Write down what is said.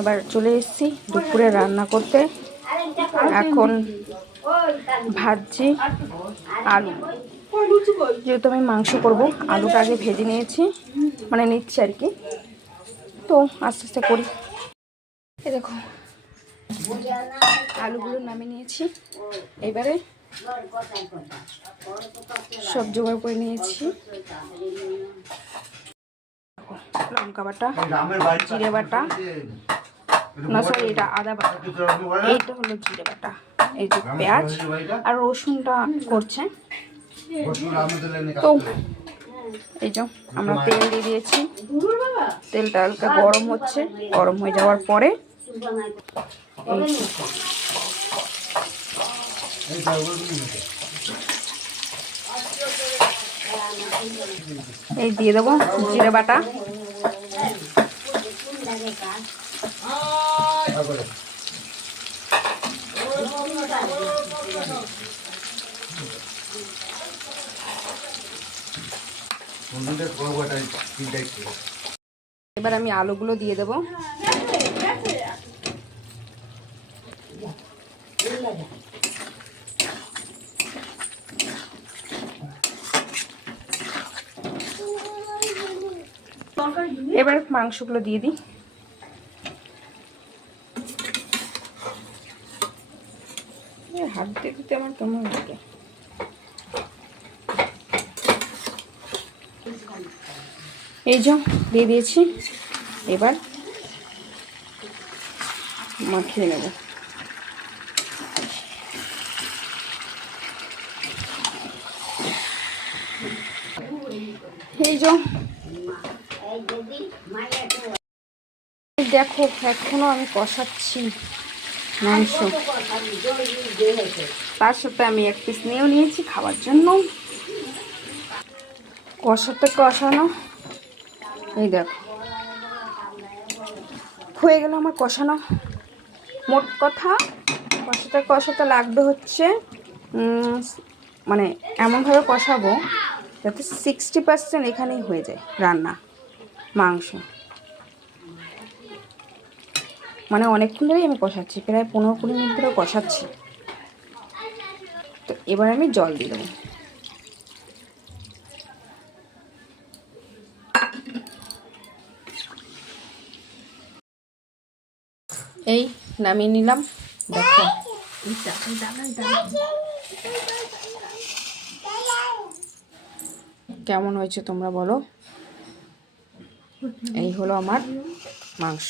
এবার চলে এসেছি দুপুরে রান্না করতে। এখন ভাজছি আলু, যেহেতু আমি মাংস করব আলুটা আগে ভেজে নিয়েছি, মানে নিচ্ছি আর কি। তো আস্তে আস্তে করি। এই দেখো আলুগুলো নামিয়ে নিয়েছি, এবারে সব জোগাড় করে নিয়েছি। লঙ্কা বাটা, জিরে বাটা, না সরি এটা আদা বাটা, এইটা হলো জিরে বাটা, এই যে পেঁয়াজ আর রসুনটা করছে। তো এই যে আমরা তেল দিয়ে দিয়েছি, তেলটা হালকা গরম হচ্ছে, গরম হয়ে যাওয়ার পরে এই দিয়ে দেবো জিরে বাটা। এবার আমি আলুগুলো দিয়ে দেবো। এবার মাংসগুলো দিয়ে দিই। হাত দিয়ে দিতে আমার কেমন লাগে। এই যে দিয়ে দিয়েছি, এবার মাখিয়ে নেব। এই যে দেখো এখনো আমি কষাচ্ছি মাংস, তার সাথে আমি এক পিস নিয়েও নিয়েছি খাওয়ার জন্য। কষাতে কষানো, এই দেখো হয়ে গেল আমার কষানো। মোট কথা কষাতে কষাতে লাগবে হচ্ছে মানে এমনভাবে কষাবো যাতে 60% এখানেই হয়ে যায় রান্না মাংস। মানে অনেকক্ষণ ধরেই আমি কষাচ্ছি, প্রায় 15-20 মিনিট ধরে কষাচ্ছি। তো এবার আমি জল দিয়ে দেবো। এই নামিয়ে নিলাম, দেখো কেমন হয়েছে তোমরা বলো। এই হলো আমার মাংস।